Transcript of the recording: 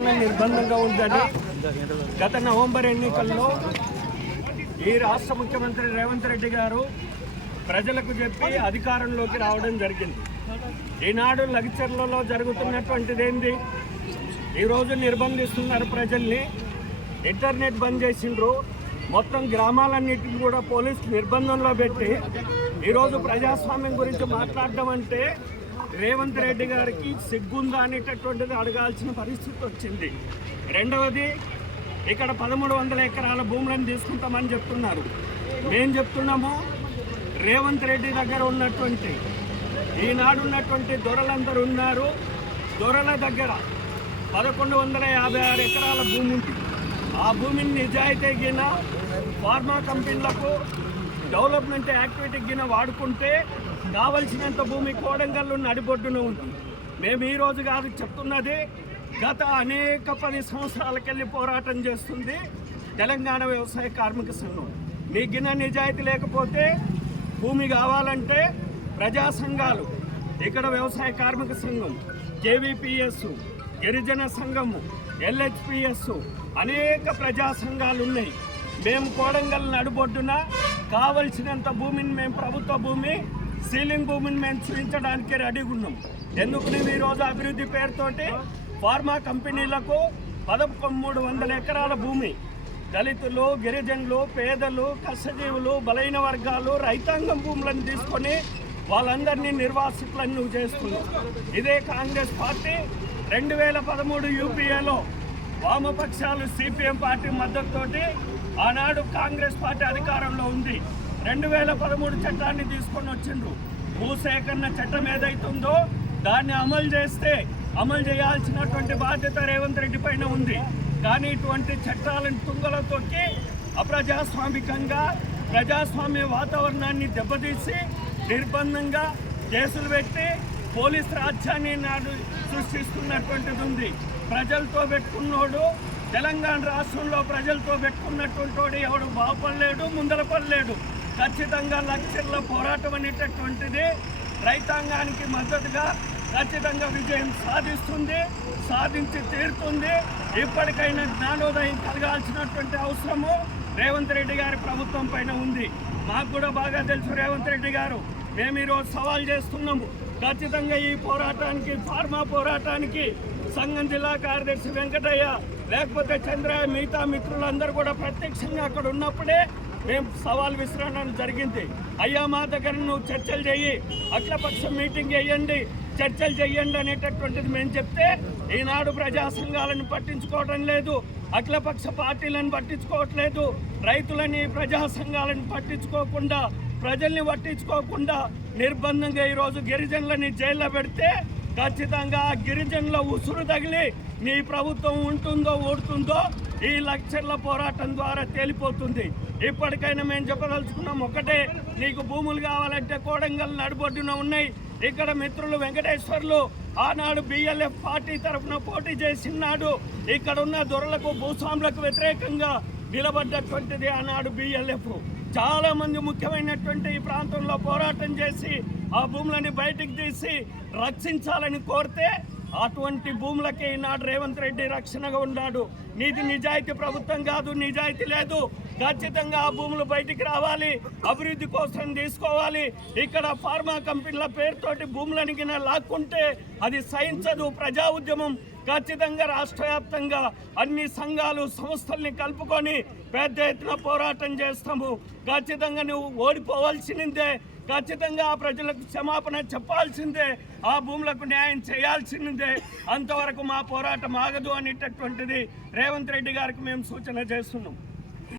నిర్బంధంగా ఉందని గత నవంబర్ ఎన్నికల్లో ఈ రాష్ట్ర ముఖ్యమంత్రి రేవంత్ రెడ్డి గారు ప్రజలకు చెప్పి అధికారంలోకి రావడం జరిగింది. ఈనాడు లగిచర్లలో జరుగుతున్నటువంటిది ఏంది ఈరోజు నిర్బంధిస్తున్నారు ప్రజల్ని. ఇంటర్నెట్ బంద్ చేసిండ్రు. మొత్తం గ్రామాలన్నిటిని కూడా పోలీసు నిర్బంధంలో పెట్టి ఈరోజు ప్రజాస్వామ్యం గురించి మాట్లాడడం అంటే రేవంత్ రెడ్డి గారికి సిగ్గుందా అనేటటువంటిది అడగాల్సిన పరిస్థితి వచ్చింది. రెండవది ఇక్కడ పదమూడు వందల ఎకరాల భూములను తీసుకుంటామని చెప్తున్నారు. మేము చెప్తున్నాము రేవంత్ రెడ్డి దగ్గర ఉన్నటువంటి ఈనాడు ఉన్నటువంటి దొరలందరూ ఉన్నారు. దొరల దగ్గర పదకొండు వందల యాభై ఆరు ఎకరాల భూమి ఉంది. ఆ భూమిని నిజాయితీ గిన ఫార్మా కంపెనీలకు డెవలప్మెంట్ యాక్టివిటీ గిన వాడుకుంటే కావలసినంత భూమి కోడంగల్లు నడిబొడ్డున ఉంది. మేము ఈరోజు కాదు చెప్తున్నది గత అనేక పది సంవత్సరాలకెళ్ళి పోరాటం చేస్తుంది తెలంగాణ వ్యవసాయ కార్మిక సంఘం. మీ గిన నిజాయితీ లేకపోతే భూమి కావాలంటే ప్రజా సంఘాలు ఇక్కడ వ్యవసాయ కార్మిక సంఘం జేవీపీఎస్ గిరిజన సంఘము ఎల్హెచ్పిఎస్ అనేక ప్రజా సంఘాలు ఉన్నాయి. మేము కోడంగల్ నడుబొడ్డున కావలసినంత భూమిని మేము ప్రభుత్వ భూమి సీలింగ్ భూమిని మేము చూపించడానికి రెడీగా ఉన్నాం. ఎందుకు మేము ఈరోజు అభివృద్ధి పేరుతోటి ఫార్మా కంపెనీలకు పదకొండు వందల ఎకరాల భూమి. దళితులు గిరిజనులు పేదలు కష్టజీవులు బలైన వర్గాలు రైతాంగం భూములను తీసుకొని వాళ్ళందరినీ నిర్వాసితులను చేస్తున్నారు ఇదే కాంగ్రెస్ పార్టీ రెండు వేల పదమూడు యూపీఏలో వామపక్షాలు సిపిఎం పార్టీ మద్దతుతోటి ఆనాడు కాంగ్రెస్ పార్టీ అధికారంలో ఉంది. రెండు వేల పదమూడు చట్టాన్ని తీసుకొని వచ్చిండ్రు. భూసేకరణ చట్టం ఏదైతుందో దాన్ని అమలు చేస్తే అమలు చేయాల్సినటువంటి బాధ్యత రేవంత్ రెడ్డి పైన ఉంది. కానీ ఇటువంటి చట్టాలను తుంగలో తొక్కి అప్రజాస్వామికంగా ప్రజాస్వామ్య వాతావరణాన్ని దెబ్బతీసి నిర్బంధంగా కేసులు పెట్టి పోలీస్ రాజ్యాన్ని నాడు సృష్టిస్తున్నటువంటిది ఉంది. ప్రజలతో పెట్టుకున్నోడు తెలంగాణ రాష్ట్రంలో ప్రజలతో పెట్టుకున్నటువంటి ఎవడు బాగుపడలేడు ముందర పడలేడు ఖచ్చితంగా లక్షల పోరాటం అనేటటువంటిది రైతాంగానికి మద్దతుగా ఖచ్చితంగా విజయం సాధిస్తుంది సాధించి తీరుతుంది. ఇప్పటికైనా జ్ఞానోదయం కలగాల్సినటువంటి అవసరము రేవంత్ రెడ్డి గారి ప్రభుత్వం పైన ఉంది. మాకు కూడా బాగా తెలుసు రేవంత్ రెడ్డి గారు మేము ఈరోజు సవాల్ చేస్తున్నాము. ఖచ్చితంగా ఈ పోరాటానికి ఫార్మా పోరాటానికి సంఘం జిల్లా కార్యదర్శి వెంకటయ్య లేకపోతే చంద్రయ్య మిగతా మిత్రులందరూ కూడా ప్రత్యక్షంగా అక్కడ ఉన్నప్పుడే మేము సవాల్ విసిరడం జరిగింది. అయ్యా మా దగ్గర నువ్వు చర్చలు చెయ్యి. అఖిలపక్షం మీటింగ్ చేయండి చర్చలు చేయండి అనేటటువంటిది మేము చెప్తే ఈనాడు ప్రజా సంఘాలను పట్టించుకోవడం లేదు. అఖిలపక్ష పార్టీలను పట్టించుకోవట్లేదు. రైతులని ప్రజా సంఘాలను పట్టించుకోకుండా ప్రజల్ని పట్టించుకోకుండా నిర్బంధంగా ఈరోజు గిరిజనులని జైల్లో పెడితే ఖచ్చితంగా గిరిజనుల ఉసురు తగిలి నీ ప్రభుత్వం ఉంటుందో ఓడుతుందో ఈ లక్షల పోరాటం ద్వారా తేలిపోతుంది. ఇప్పటికైనా మేము చెప్పదలుచుకున్నాం ఒకటే నీకు భూములు కావాలంటే కోడంగల్ నడిబొడ్డున ఉన్నాయి. ఇక్కడ మిత్రులు వెంకటేశ్వర్లు ఆనాడు బిఎల్ఎఫ్ పార్టీ తరఫున పోటీ చేసినాడు ఇక్కడ ఉన్న దొరలకు భూస్వాములకు వ్యతిరేకంగా నిలబడ్డటువంటిది ఆనాడు బిఎల్ఎఫ్ చాలా మంది ముఖ్యమైనటువంటి ఈ ప్రాంతంలో పోరాటం చేసి ఆ భూములని బయటికి తీసి రక్షించాలని కోరితే అటువంటి భూములకి ఈనాడు రేవంత్ రెడ్డి రక్షణగా ఉన్నాడు. నీది నిజాయితీ ప్రభుత్వం కాదు నిజాయితీ లేదు. ఖచ్చితంగా ఆ భూములు బయటికి రావాలి అభివృద్ధి కోసం తీసుకోవాలి. ఇక్కడ ఫార్మా కంపెనీల పేరుతోటి భూములని గిన లాక్కుంటే అది సహించదు. ప్రజా ఉద్యమం ఖచ్చితంగా రాష్ట్ర వ్యాప్తంగా అన్ని సంఘాలు సంస్థల్ని కలుపుకొని పెద్ద ఎత్తున పోరాటం చేస్తాము. ఖచ్చితంగా నువ్వు ఓడిపోవాల్సిందే ఖచ్చితంగా ఆ ప్రజలకు క్షమాపణ చెప్పాల్సిందే ఆ భూములకు న్యాయం చేయాల్సిందే. అంతవరకు మా పోరాటం ఆగదు అనేటటువంటిది రేవంత్ రెడ్డి గారికి మేము సూచన చేస్తున్నాం.